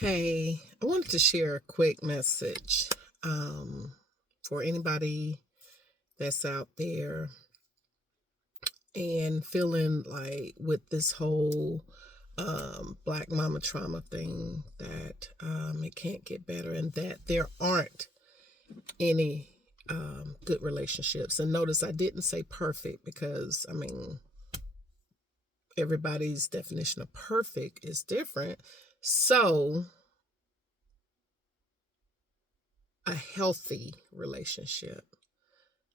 Hey, I wanted to share a quick message for anybody that's out there and feeling like with this whole black mama trauma thing that it can't get better and that there aren't any good relationships. And notice I didn't say perfect because, everybody's definition of perfect is different. So, a healthy relationship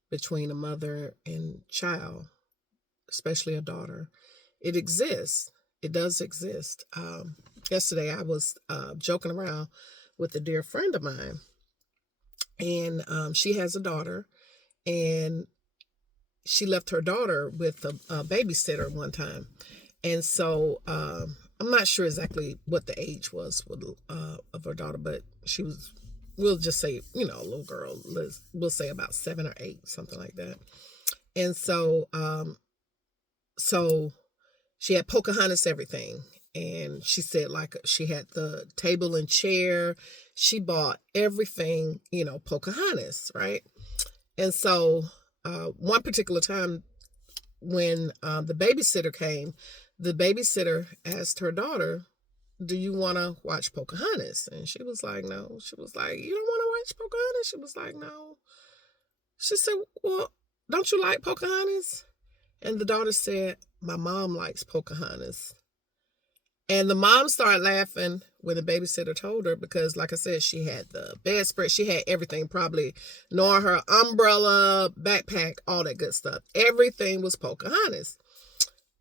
between a mother and child, especially a daughter, it exists. It does exist. Yesterday, I was joking around with a dear friend of mine, and she has a daughter, and she left her daughter with a babysitter one time. And so I'm not sure exactly what the age was of her daughter, but she was, we'll just say, a little girl. We'll say about 7 or 8, something like that. And so she had Pocahontas everything. And she said, like, she had the table and chair. She bought everything, Pocahontas, right? And so one particular time when the babysitter came, the babysitter asked her daughter, "Do you want to watch Pocahontas?" And she was like, "No." She was like, "You don't want to watch Pocahontas?" She was like, "No." She said, "Well, don't you like Pocahontas?" And the daughter said, "My mom likes Pocahontas." And the mom started laughing when the babysitter told her because, like I said, she had the bedspread. She had everything, probably knowing her umbrella, backpack, all that good stuff. Everything was Pocahontas.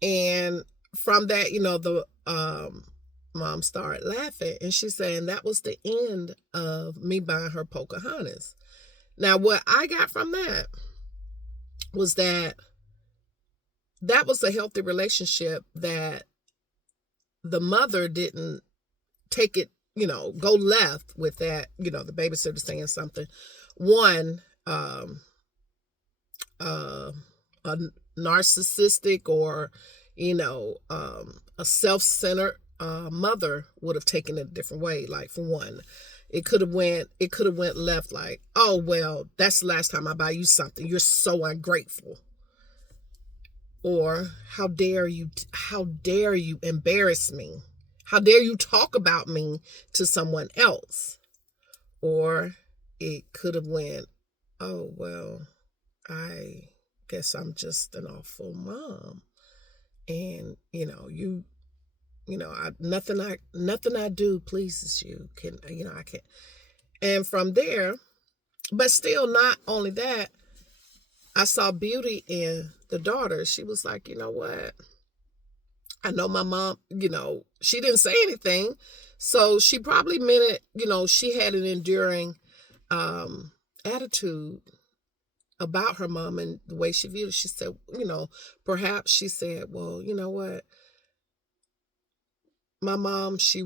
And from that, the mom started laughing. And she said, that was the end of me buying her Pocahontas. Now, what I got from that was that was a healthy relationship, that the mother didn't take it, go left with that, the babysitter saying something. One, a narcissistic or, a self-centered mother would have taken it a different way. Like, for one, it could have went left like, "Oh, well, that's the last time I buy you something. You're so ungrateful." Or, how dare you embarrass me? How dare you talk about me to someone else? Or it could have went, "Oh, well, I guess I'm just an awful mom. And, nothing I do pleases you. I can't." And from there, but still, not only that, I saw beauty in the daughter. She was like, "You know what? I know my mom, she didn't say anything. So she probably meant it, she had an enduring attitude about her mom and the way she viewed it." She said, perhaps she said, "Well, you know what? My mom, she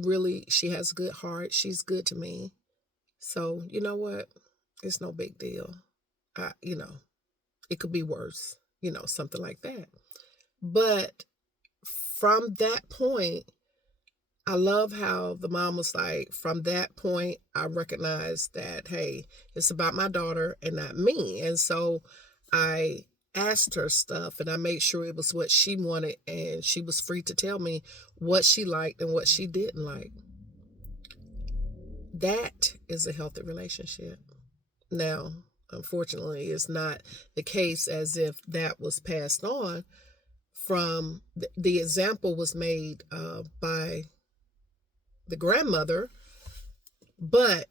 has a good heart. She's good to me. So, you know what? It's no big deal. I, it could be worse, something like that." But from that point, I love how the mom was like, from that point, I recognized that, hey, it's about my daughter and not me. And so I asked her stuff and I made sure it was what she wanted, and she was free to tell me what she liked and what she didn't like. That is a healthy relationship. Now, unfortunately, it's not the case as if that was passed on from the example was made by the grandmother. But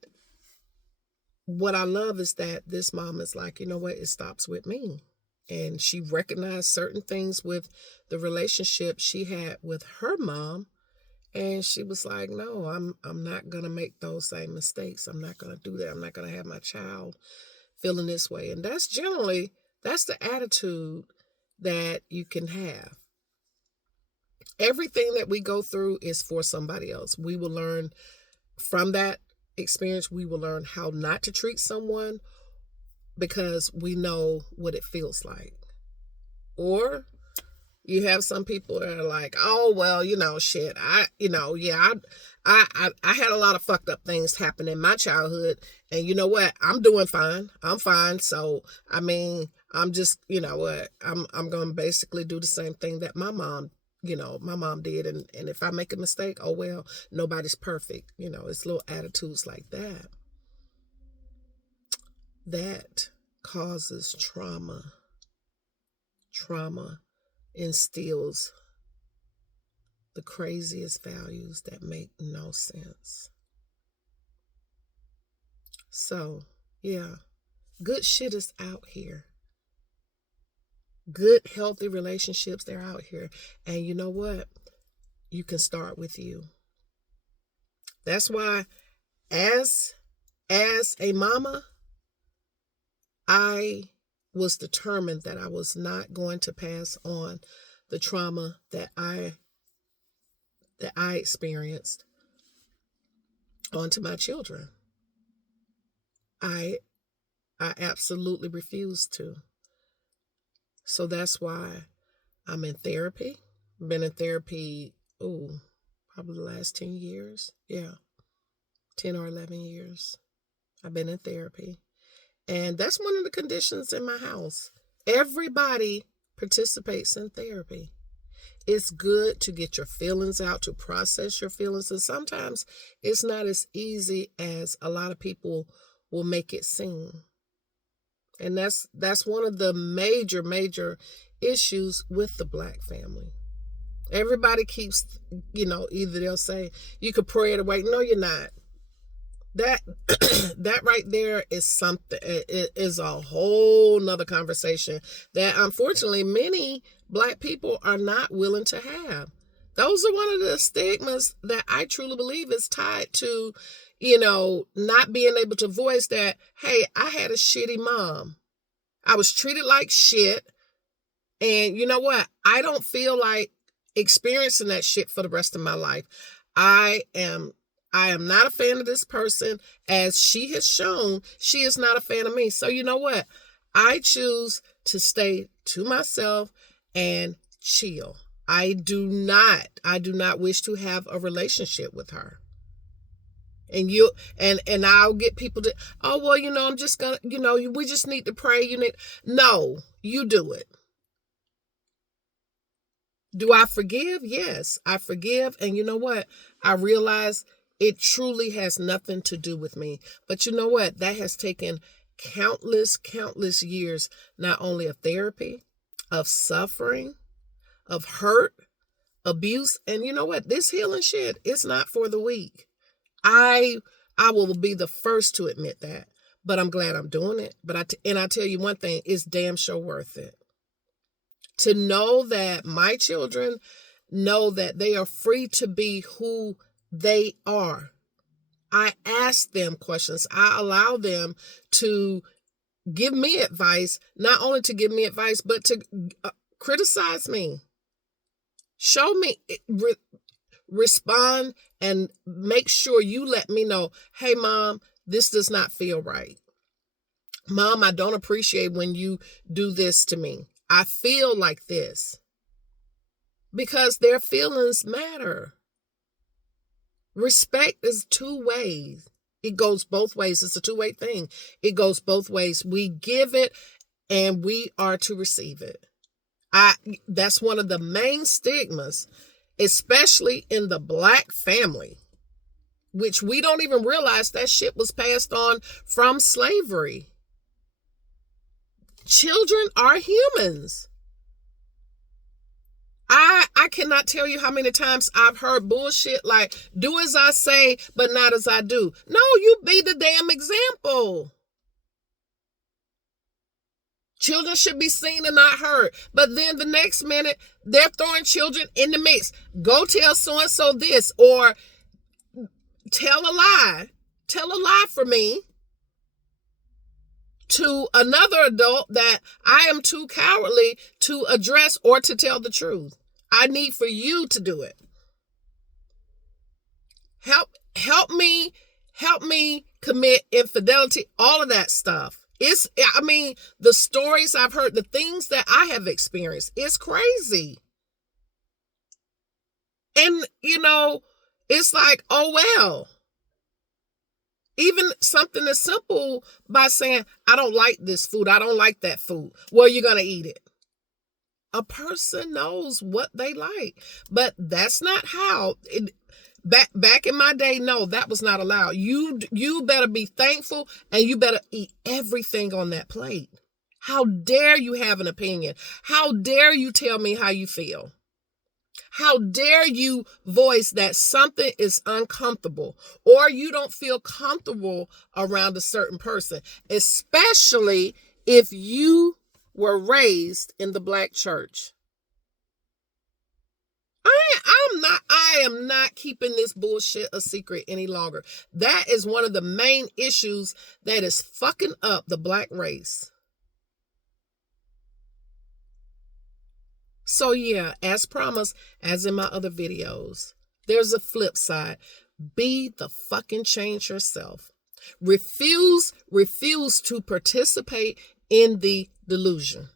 what I love is that this mom is like, "You know what? It stops with me." And she recognized certain things with the relationship she had with her mom. And she was like, "No, I'm not gonna make those same mistakes. I'm not gonna do that. I'm not gonna have my child feeling this way." And that's the attitude that you can have. Everything that we go through is for somebody else. We will learn from that experience. We will learn how not to treat someone because we know what it feels like. Or You have some people that are like, oh, well, shit. I had a lot of fucked up things happen in my childhood. And you know what? I'm doing fine. I'm fine. So, I mean, I'm just, I'm going to basically do the same thing that my mom did. And if I make a mistake, oh, well, nobody's perfect. It's little attitudes like that. That causes trauma. Trauma instills the craziest values that make no sense. So, yeah, good shit is out here. Good, healthy relationships, they're out here. And you know what? You can start with you. That's why, as a mama, I was determined that I was not going to pass on the trauma that I experienced onto my children. I absolutely refused to. So that's why I'm in therapy. Been in therapy, probably the last 10 years. Yeah, 10 or 11 years. I've been in therapy. And that's one of the conditions in my house. Everybody participates in therapy. It's good to get your feelings out, to process your feelings. And sometimes it's not as easy as a lot of people will make it seem. And that's one of the major issues with the Black family. Everybody keeps, either they'll say, you could pray it away. No, you're not. That right there is something. It is a whole nother conversation that unfortunately many Black people are not willing to have. Those are one of the stigmas that I truly believe is tied to, not being able to voice that, hey, I had a shitty mom. I was treated like shit. And you know what? I don't feel like experiencing that shit for the rest of my life. I am not a fan of this person. As she has shown, she is not a fan of me. So you know what? I choose to stay to myself and chill. I do not wish to have a relationship with her. And I'll get people to, oh, well, I'm just gonna, we just need to pray. No, you do it. Do I forgive? Yes, I forgive. And you know what? I realize it truly has nothing to do with me. But you know what? That has taken countless years, not only of therapy, of suffering, of hurt, abuse. And you know what? This healing shit is not for the weak. I will be the first to admit that. But I'm glad I'm doing it. But I tell you one thing, it's damn sure worth it. To know that my children know that they are free to be who they are. I ask them questions. I allow them to give me advice, not only to give me advice, but to criticize me. Show me, respond, and make sure you let me know, hey, Mom, this does not feel right. Mom, I don't appreciate when you do this to me. I feel like this. Because their feelings matter. Respect is two ways. It goes both ways. It's a two-way thing. It goes both ways. We give it and we are to receive it. That's one of the main stigmas, especially in the Black family, which we don't even realize that shit was passed on from slavery. Children are humans. I cannot tell you how many times I've heard bullshit like, do as I say, but not as I do. No, you be the damn example. Children should be seen and not heard. But then the next minute, they're throwing children in the mix. Go tell so-and-so this, or tell a lie. Tell a lie for me to another adult that I am too cowardly to address or to tell the truth. I need for you to do it. Help me commit infidelity, all of that stuff. The stories I've heard, the things that I have experienced, it's crazy. And, it's like, oh, well, even something as simple by saying, I don't like this food. I don't like that food. Well, you're going to eat it. A person knows what they like, but that's not how it, back in my day. No, that was not allowed. You better be thankful, and you better eat everything on that plate. How dare you have an opinion? How dare you tell me how you feel? How dare you voice that something is uncomfortable or you don't feel comfortable around a certain person, especially if you were raised in the Black church. I am not keeping this bullshit a secret any longer. That is one of the main issues that is fucking up the Black race. So yeah, as promised, as in my other videos, there's a flip side. Be the fucking change yourself. Refuse to participate in the delusion.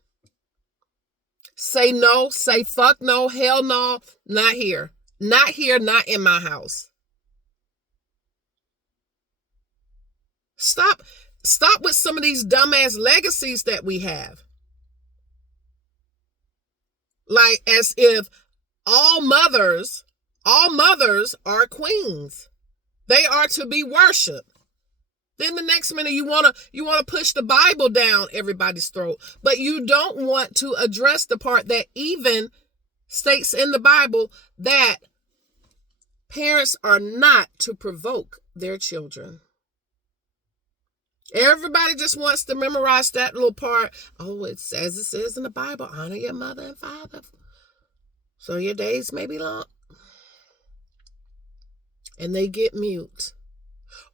Say no, say fuck no, hell no, not here. Not here, not in my house. Stop with some of these dumbass legacies that we have. Like as if all mothers are queens. They are to be worshipped. Then the next minute you want to push the Bible down everybody's throat, but you don't want to address the part that even states in the Bible that parents are not to provoke their children. Everybody just wants to memorize that little part. Oh, it says in the Bible, honor your mother and father, so your days may be long. And they get mute.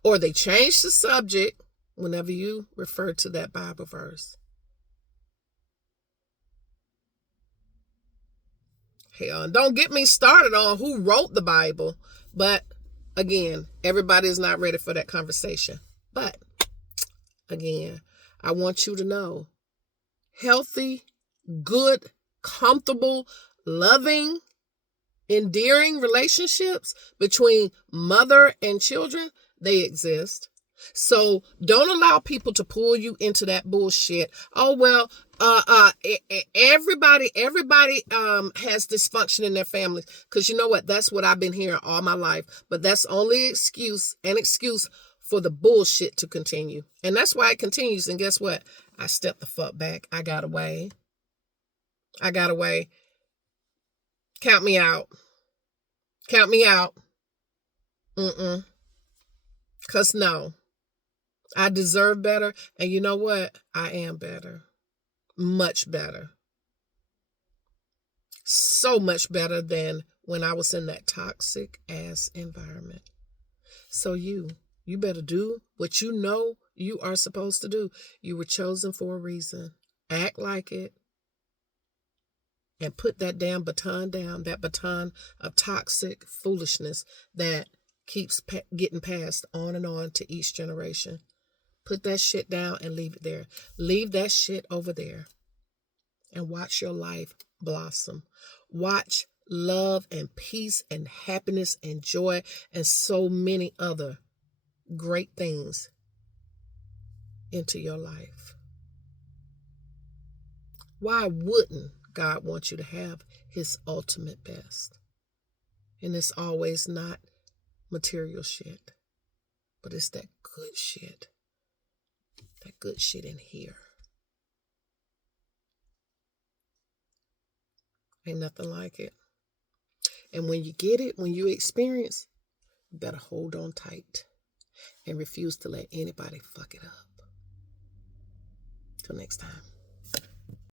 Or they change the subject whenever you refer to that Bible verse. Hell, and don't get me started on who wrote the Bible. But again, everybody is not ready for that conversation. But again, I want you to know, healthy, good, comfortable, loving, endearing relationships between mother and children, they exist. So don't allow people to pull you into that bullshit. Oh, well, everybody has dysfunction in their families. Because you know what? That's what I've been hearing all my life. But that's only an excuse for the bullshit to continue. And that's why it continues. And guess what? I stepped the fuck back. I got away. Count me out. Because no, I deserve better. And you know what? I am better. Much better. So much better than when I was in that toxic ass environment. So you better do what you know you are supposed to do. You were chosen for a reason. Act like it. And put that damn baton down, that baton of toxic foolishness that keeps getting passed on and on to each generation. Put that shit down and leave it there. Leave that shit over there. And watch your life blossom. Watch love and peace and happiness and joy and so many other great things into your life. Why wouldn't God want you to have his ultimate best? And it's always not material shit, but it's that good shit. That good shit in here. Ain't nothing like it. And when you get it, when you experience, you better hold on tight and refuse to let anybody fuck it up. Till next time.